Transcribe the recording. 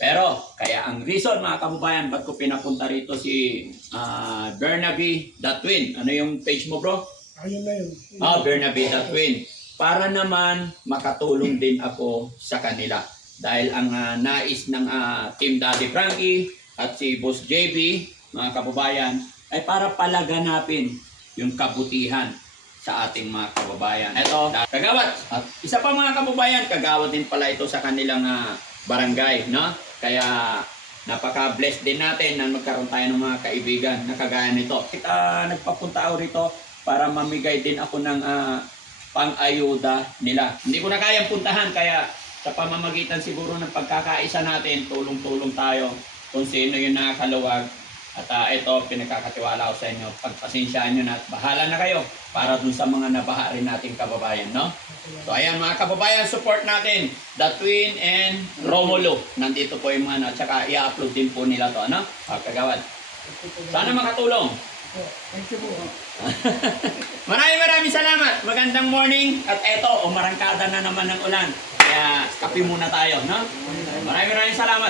Pero, kaya ang reason mga kababayan, ba't ko pinapunta rito si Bernabe the Twin. Ano yung page mo, bro? Ayun na yun. Bernabe the Twin. Para naman makatulong din ako sa kanila. Dahil ang nais ng Team Daddy Frankie at si Boss JB, mga kababayan, ay para palaganapin yung kabutihan sa ating mga kababayan. Ito, kagawad. At isa pa mga kababayan, kagawad din pala ito sa kanilang barangay, no? Kaya napaka-blessed din natin na magkaroon tayo ng mga kaibigan na kagaya nito. Kita nagpapunta ako rito para mamigay din ako ng pang-ayuda nila. Hindi ko na kayang puntahan kaya sa pamamagitan siguro ng pagkakaisa natin, tulong-tulong tayo kung sino yung nakakaluwag. At ito, pinagkakatiwala ko sa inyo. Pagpasensyaan nyo na at bahala na kayo para dun sa mga nabaha rin nating kababayan, no? So ayan mga kababayan, support natin The Twin and Romulo. Nandito po yung mga, at saka i-upload din po nila to, ano? Kagawad. Sana makatulong. Thank you po. Maraming salamat. Magandang morning. At eto, umarangkada na naman ng ulan. Kaya kape muna tayo, no? Maraming salamat.